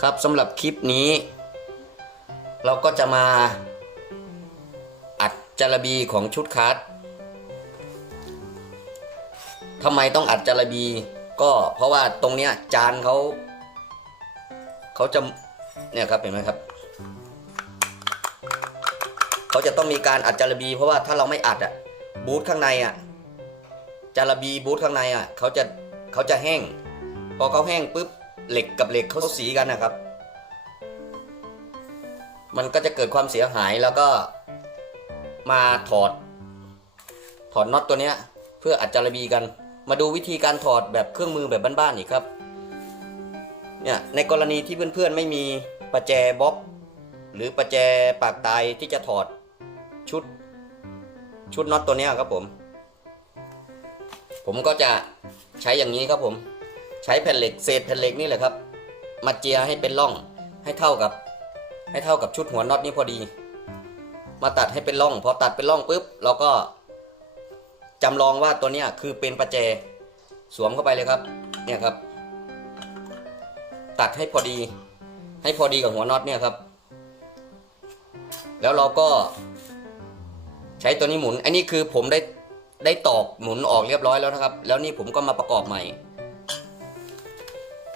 ครับสำหรับคลิปนี้ เราก็จะมาอัดจารบีของชุดคัสทำไมต้องอัดจารบี ก็เพราะว่าตรงเนี้ยจานเขาเขาจะเนี่ยครับเห็นไหมครับเขาจะต้องมีการอัดจารบี เพราะว่าถ้าเราไม่อัดอะบูทข้างในอะจารบีบูทข้างในอะเขาจะเขาจะแห้ง พอเขาแห้งปุ๊บ เหล็กกับเหล็กเขาสีกันนะครับ มันก็จะเกิดความเสียหายแล้วก็มาถอด ถอดน็อตตัวเนี้ย เพื่ออัดจารบีกัน มาดูวิธีการถอดแบบเครื่องมือแบบบ้านๆอีกครับ เนี่ยในกรณีที่เพื่อนๆไม่มีประแจบล็อกหรือประแจปากตายที่จะถอดชุดชุดน็อตตัวเนี้ยครับผม ผมก็จะใช้อย่างนี้ครับผม ใช้แผ่นเหล็กเศษแผ่นเหล็กนี่แหละครับ มาเจียให้เป็นร่องให้เท่ากับ ให้เท่ากับชุดหัวน็อตนี้พอดี มาตัดให้เป็นร่องพอตัดเป็นร่องปุ๊บเราก็จำลองว่าตัวเนี้ยคือเป็นประแจสวมเข้าไปเลยครับเนี่ยครับ ตัดให้พอดี ให้พอดีกับหัวน็อตเนี่ยครับ แล้วเราก็ ใช้ตัวนี้หมุน อันนี้คือผมได้ได้ตอกหมุนออกเรียบร้อยแล้วนะครับ แล้วนี่ผมก็มาประกอบใหม่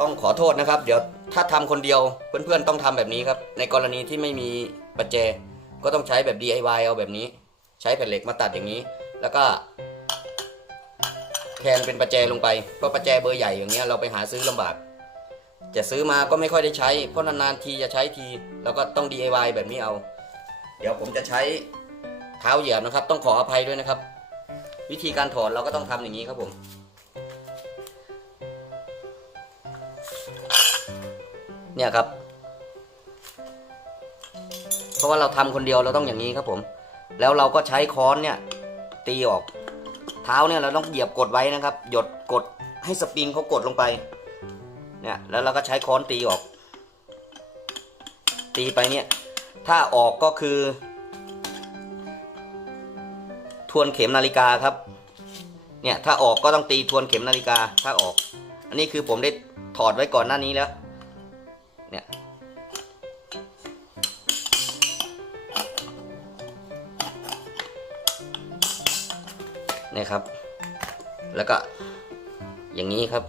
ต้องขอโทษนะครับ เดี๋ยวถ้าทำคนเดียวเพื่อนๆต้องทำแบบนี้ครับ ในกรณีที่ไม่มีประแจก็ต้องใช้แบบ DIY เอาแบบนี้ ใช้แผ่นเหล็กมาตัดอย่างนี้ แล้วก็แทนเป็นประแจลงไปเพราะประแจเบอร์ใหญ่อย่างเงี้ยเราไปหาซื้อลำบาก จะซื้อมาก็ไม่ค่อยได้ใช้ เพราะนานๆทีจะใช้ทีแล้วก็ต้อง DIY แบบนี้เอา เดี๋ยวผมจะใช้เท้าเหยียบนะครับ ต้องขออภัยด้วยนะครับ วิธีการถอดเราก็ต้องทำอย่างนี้ครับผม เนี่ยครับ เพราะว่าเราทำคนเดียวเราต้องอย่างนี้ครับผม แล้วเราก็ใช้ค้อนเนี่ยตีออก เท้าเนี่ยเราต้องเหยียบกดไว้นะครับ หยดกดให้สปริงเขากดลงไป เนี่ยแล้วเราก็ใช้ค้อนตีออก ตีไปเนี่ย ถ้าออกก็คือ ทวนเข็มนาฬิกาครับเนี่ยถ้าออกก็ต้องตีทวนเข็มนาฬิกาถ้าออก อันนี้คือผมได้ถอดไว้ก่อนหน้านี้แล้ว เนี่ยนี่ครับ แล้วก็อย่างนี้ครับ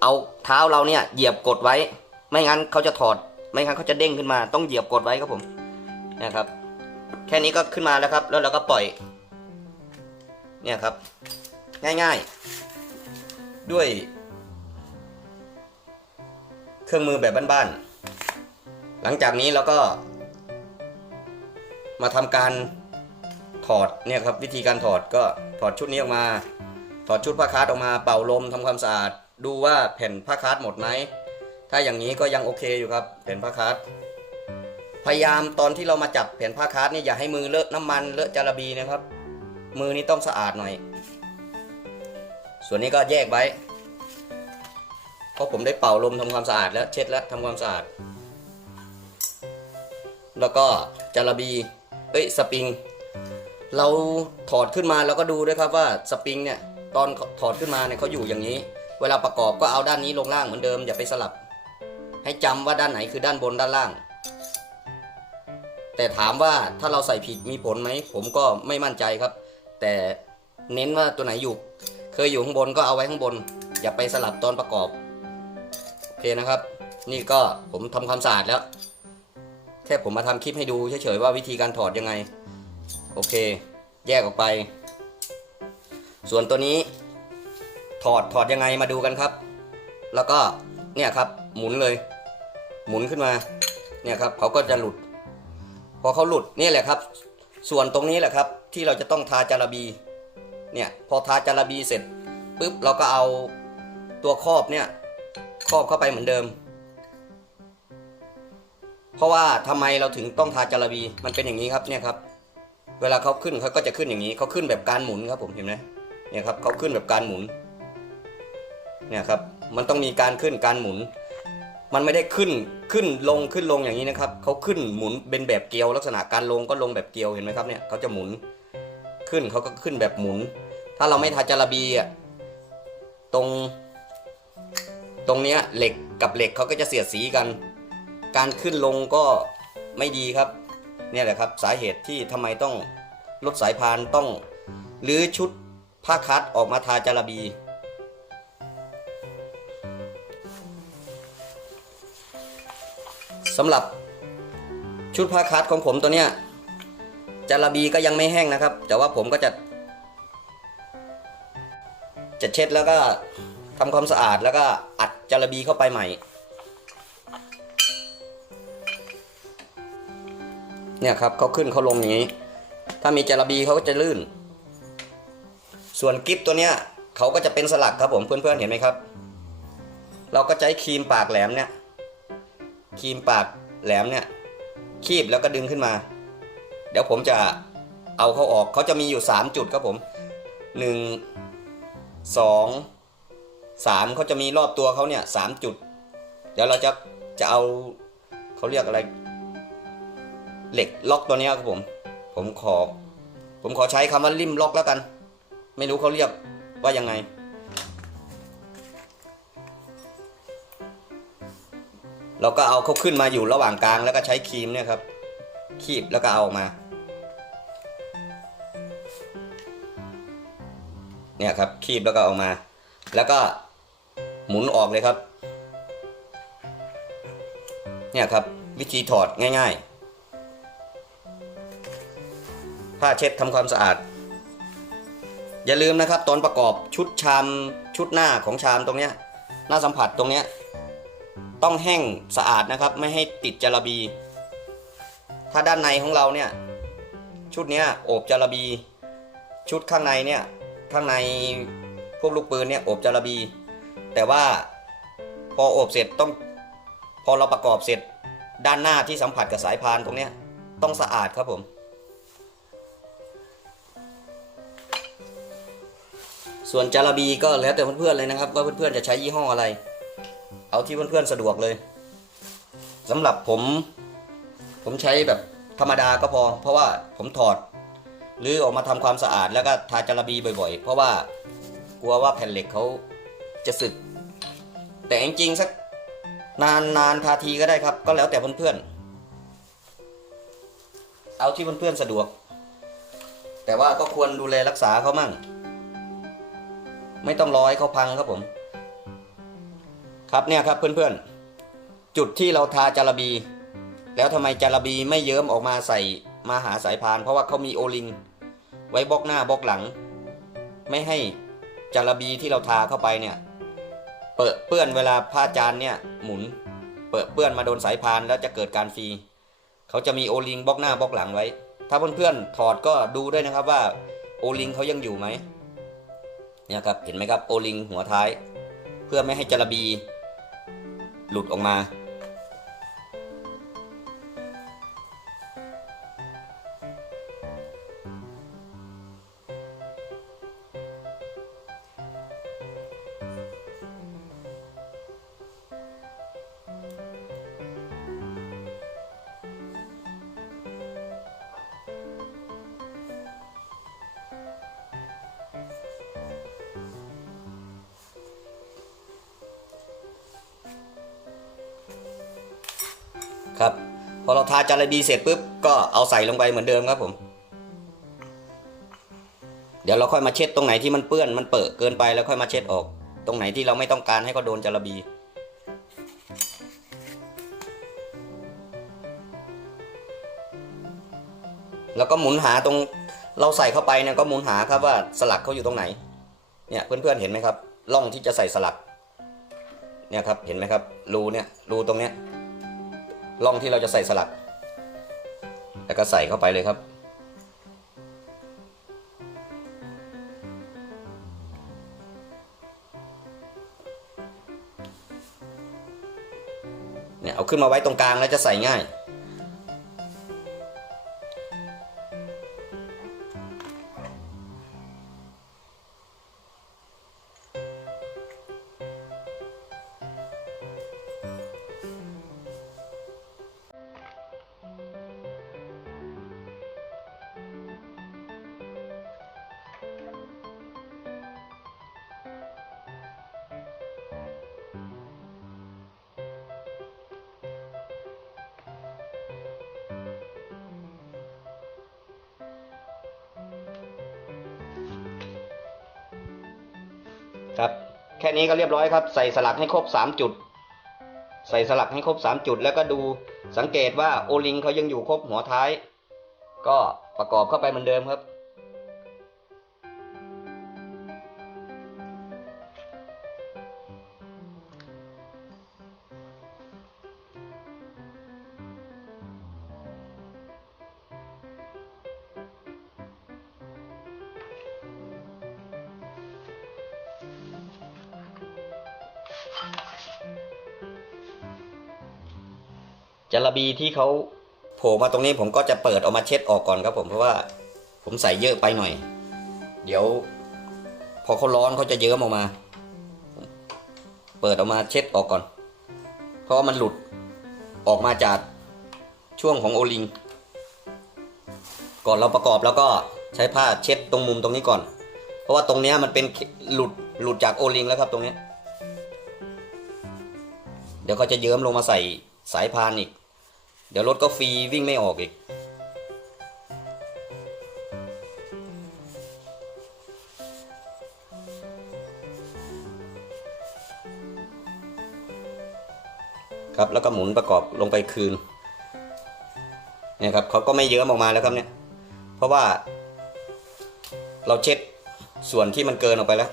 เอาเท้าเราเนี่ยเหยียบกดไว้ ไม่งั้นเขาจะถอด ไม่งั้นเขาจะเด้งขึ้นมา ต้องเหยียบกดไว้ครับผมเนี่ยครับ แค่นี้ก็ขึ้นมาแล้วครับ แล้วเราก็ปล่อย เนี่ยครับ ง่ายๆ ด้วย เครื่องมือแบบบ้านๆ หลังจากนี้เราก็ มาทำการถอดเนี่ยครับวิธีการถอดก็ถอดชุดนี้ออกมา ถอดชุดผ้าคาดออกมาเป่าลมทำความสะอาด ดูว่าแผ่นผ้าคาดหมดไหมถ้าอย่างนี้ก็ยังโอเคอยู่ครับแผ่นผ้าคาดพยายามตอนที่เรามาจับแผ่นผ้าคาดเนี่ยอย่าให้มือเลอะน้ำมันเลอะจาระบีนะครับ มือนี้ต้องสะอาดหน่อย ส่วนนี้ก็แยกไว้ ราะผมได้เป่าลมทำความสะอาดแล้วเช็ดแล้วทำความสะอาด แล้วก็จาระบีเอ้ยสปริง เราถอดขึ้นมาแล้วก็ดูด้วยครับว่าสปริงเนี่ยตอนถอดขึ้นมาเนี่ยเขาอยู่อย่างนี้ เวลาประกอบก็เอาด้านนี้ลงล่างเหมือนเดิมอย่าไปสลับ ให้จำว่าด้านไหนคือด้านบนด้านล่าง แต่ถามว่าถ้าเราใส่ผิดมีผลไหมผมก็ไม่มั่นใจครับ แต่เน้นว่าตัวไหนอยู่ เคยอยู่ข้างบนก็เอาไว้ข้างบน อย่าไปสลับตอนประกอบ เคนะครับ นี่ก็ผมทำความสะอาดแล้ว แค่ผมมาทำคลิปให้ดูเฉยๆว่าวิธีการถอดยังไง โอเค แยกออกไป ส่วนตัวนี้ ถอดถอดยังไงมาดูกันครับ แล้วก็เนี่ยครับ หมุนเลย หมุนขึ้นมา เนี่ยครับเขาก็จะหลุด พอเขาหลุดนี่แหละครับ ส่วนตรงนี้แหละครับ ที่เราจะต้องทาจาระบี เนี่ย พอทาจาระบีเสร็จปุ๊บเราก็เอาตัวครอบเนี่ย ครอบเข้าไปเหมือนเดิม เพราะว่าทำไมเราถึงต้องทาจาระบีมันเป็นอย่างนี้ครับเนี่ยครับ เวลาเขาขึ้นเขาก็จะขึ้นอย่างนี้เขาขึ้นแบบการหมุนครับ ผมเห็นไหมเนี่ยครับเขาขึ้นแบบการหมุน เนี่ยครับ มันต้องมีการขึ้นการหมุน มันไม่ได้ขึ้นขึ้นลงขึ้นลงอย่างนี้นะครับเขาขึ้นหมุนเป็นแบบเกลียว ลักษณะการลงก็ลงแบบเกลียวเห็นไหมครับเนี่ยเขาจะหมุนขึ้นเขาก็ขึ้นแบบหมุน ถ้าเราไม่ทาจาระบีอะตรง ตรงเนี้ยเหล็กกับเหล็กเขาก็จะเสียดสีกัน การขึ้นลงก็ไม่ดีครับ เนี่ยแหละครับสาเหตุที่ทำไมต้องลดสายพานต้องหรือชุดผ้าคัดออกมาทาจาระบี สำหรับชุดผ้าคัดของผมตัวเนี้ยจาระบีก็ยังไม่แห้งนะครับ แต่ว่าผมก็จะ จะเช็ดแล้วก็ทำความสะอาดแล้วก็อัด จาระบีเข้าไปใหม่ เนี่ยครับเขาขึ้นเขาลงอย่างนี้ ถ้ามีจาระบีเขาก็จะลื่น ส่วนกิฟตัวเนี้ยเขาก็จะเป็นสลักครับผมเพื่อนๆเห็นไหมครับ เราก็ใช้ครีมปากแหลมเนี่ยครีมปากแหลมเนี่ยคีบแล้วก็ดึงขึ้นมา เดี๋ยวผมจะเอาเขาออกเขาจะมีอยู่ 3 จุดครับผม 1 2 3เขาจะมีรอบตัวเขาเนี่ยสามจุด เดี๋ยวเราจะจะเอาเขาเรียกอะไร เหล็กล็อกตัวนี้ครับผม ผมขอ ผมขอใช้คำว่าริมล็อกแล้วกัน ไม่รู้เขาเรียกว่ายังไง เราก็เอาเขาขึ้นมาอยู่ระหว่างกลางแล้วก็ใช้ครีมเนี่ยครับ คีบแล้วก็เอาออกมาเนี่ยครับคีบแล้วก็ออกมา แล้วก็หมุนออกเลยครับ เนี่ยครับวิธีถอดง่ายๆ ผ้าเช็ดทำความสะอาด อย่าลืมนะครับ ตอนประกอบชุดชามชุดหน้าของชามตรงเนี้ยหน้าสัมผัสตรงเนี้ยต้องแห้งสะอาดนะครับ ไม่ให้ติดจาระบี ถ้าด้านในของเราเนี่ย ชุดเนี้ยโอบจาระบี ชุดข้างในเนี่ย ข้างใน พวกลูกปืนเนี่ยอบจาระบี แต่ว่าพออบเสร็จต้องพอเราประกอบเสร็จด้านหน้าที่สัมผัสกับสายพานตรงเนี้ยต้องสะอาดครับผม ส่วนจาระบีก็แล้วแต่เพื่อนๆเลยนะครับ ว่าเพื่อนๆจะใช้ยี่ห้ออะไร เอาที่เพื่อนๆสะดวกเลยสำหรับผม ผมใช้แบบธรรมดาก็พอ เพราะว่าผมถอดหรือออกมาทำความสะอาดแล้วก็ทาจาระบีบ่อยๆ เพราะว่า กลัวว่าแผ่นเหล็กเขาจะสึก แต่จริงๆสักนานนานๆทาทีก็ได้ครับ ก็แล้วแต่เพื่อนๆ เอาที่เพื่อนๆสะดวก แต่ว่าก็ควรดูแลรักษาเขามั่ง ไม่ต้องรอให้เขาพังครับผม ครับเนี่ยครับเพื่อนๆ จุดที่เราทาจาระบี แล้วทำไมจาระบีไม่เยิ้มออกมาใส่มาหาสายพาน เพราะว่าเขามีโอลิง ไว้บล็อกหน้าบล็อกหลัง ไม่ให้ จารบีที่เราทาเข้าไปเนี่ย เปิดเปื้อนเวลาผ้าจานเนี่ยหมุน เปิดเปื้อนมาโดนสายพานแล้วจะเกิดการฟรีเขาจะมีโอลิงบล็อกหน้าบล็อกหลังไว้ ถ้าเพื่อนๆถอดก็ดูด้วยนะครับว่าโอลิงเขายังอยู่ไหมเนี่ยครับเห็นไหมครับโอลิงหัวท้าย เพื่อไม่ให้จารบี หลุดออกมา ครับพอเราทาจาระบีเสร็จปุ๊บก็เอาใส่ลงไปเหมือนเดิมครับผม เดี๋ยวเราค่อยมาเช็ดตรงไหนที่มันเปื้อนมันเปิดเกินไปแล้วค่อยมาเช็ดออก ตรงไหนที่เราไม่ต้องการให้เขาโดนจาระบีแล้วก็หมุนหาตรงเราใส่เข้าไปเนี่ยก็หมุนหาครับว่าสลักเขาอยู่ตรงไหน เนี่ยเพื่อนๆเห็นไหมครับร่องที่จะใส่สลัก เนี่ยครับเห็นไหมครับรูเนี่ยรูตรงเนี้ย ร่องที่เราจะใส่สลัก แล้วก็ใส่เข้าไปเลยครับ เนี่ยเอาขึ้นมาไว้ตรงกลางแล้วจะใส่ง่าย ครับแค่นี้ก็เรียบร้อยครับ ใส่สลักให้ครบสามจุด ใส่สลักให้ครบสามจุด แล้วก็ดูสังเกตว่าโอลิงเขายังอยู่ครบหัวท้าย ก็ประกอบเข้าไปเหมือนเดิมครับ จระบีที่เขาโผล่มาตรงนี้ผมก็จะเปิดออกมาเช็ดออกก่อนครับผมเพราะว่าผมใส่เยอะไปหน่อย เดี๋ยว พอเขาร้อนเขาจะเยิ้มออกมา เปิดออกมาเช็ดออกก่อน เพราะว่ามันหลุดออกมาจากช่วงของโอลิง ก่อนเราประกอบแล้วก็ใช้ผ้าเช็ดตรงมุมตรงนี้ก่อน เพราะว่าตรงนี้มันเป็นหลุดหลุดจากโอลิงแล้วครับตรงนี้ เดี๋ยวเขาจะเยิ้มลงมาใส่สายพานอีก เดี๋ยวรถก็ฟรีวิ่งไม่ออกอีก ครับแล้วก็หมุนประกอบลงไปคืนเนี่ยครับเขาก็ไม่เยิ้มออกมาแล้วครับเนี่ย เพราะว่า เราเช็ดส่วนที่มันเกินออกไปแล้ว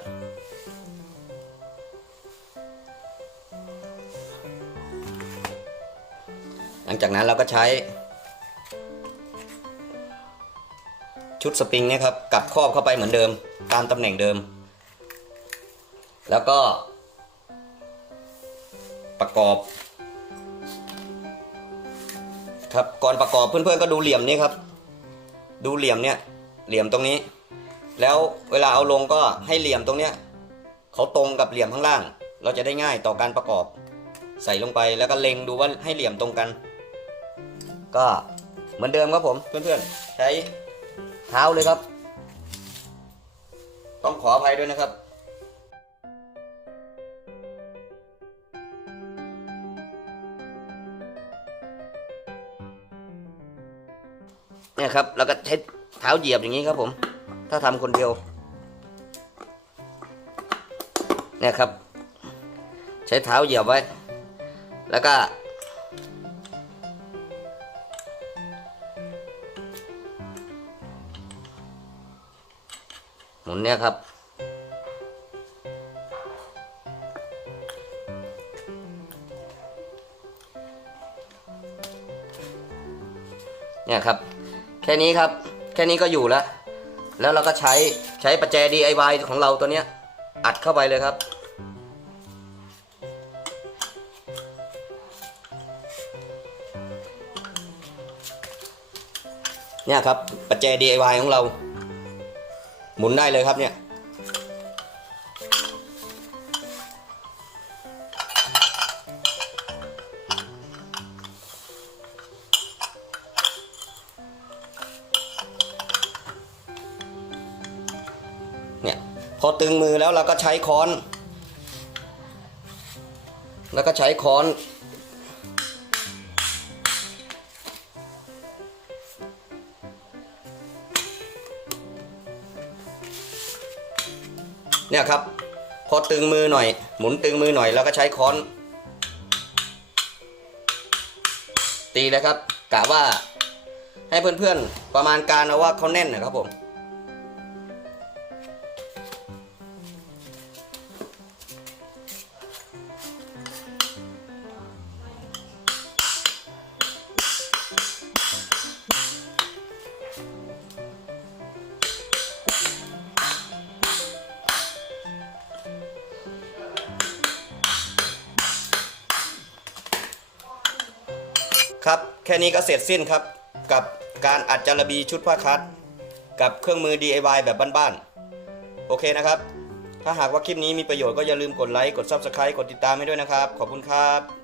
นั้นเราก็ใช้ ชุดสปริงเนี่ยครับกลับครอบเข้าไปเหมือนเดิม ตามตำแหน่งเดิม แล้วก็ ประกอบ ครับก่อนประกอบเพื่อนๆก็ดูเหลี่ยมนี้ครับ ดูเหลี่ยมเนี่ยเหลี่ยมตรงนี้ แล้วเวลาเอาลงก็ให้เหลี่ยมตรงเนี้ยเขาตรงกับเหลี่ยมข้างล่าง เราจะได้ง่ายต่อการประกอบ ใส่ลงไปแล้วก็เล็งดูว่าให้เหลี่ยมตรงกัน ก็เหมือนเดิมครับผมเพื่อนๆ ใช้เท้าเลยครับ ต้องขออภัยด้วยนะครับเนี่ยครับแล้วก็ใช้เท้าเหยียบอย่างนี้ครับผม ถ้าทำคนเดียวเนี่ยครับ ใช้เท้าเหยียบไว้ แล้วก็ เนี่ยครับ เนี่ยครับ แค่นี้ครับ แค่นี้ก็อยู่แล้ว แล้วเราก็ใช้ใช้ประแจ DIY ของเราตัวเนี้ย อัดเข้าไปเลยครับเนี่ยครับประแจ DIY ของเรา หมุนได้เลยครับเนี่ย เนี่ย พอตึงมือแล้วเราก็ใช้ค้อน แล้วก็ใช้ค้อน เนี่ยครับ พอตึงมือหน่อย หมุนตึงมือหน่อยแล้วก็ใช้ค้อน ตีนะครับกะว่าให้เพื่อนๆประมาณการเอาว่าเขาแน่นนะครับผม ค่นี้ก็เสร็จสิ้นครับ กับการอัดจารบีชุดผ้าคัด กับเครื่องมือ DIY แบบบ้านๆ โอเคนะครับ ถ้าหากว่าคลิปนี้มีประโยชน์ก็อย่าลืมกดไลค์ กด Subscribe กดติดตามให้ด้วยนะครับ ขอบคุณครับ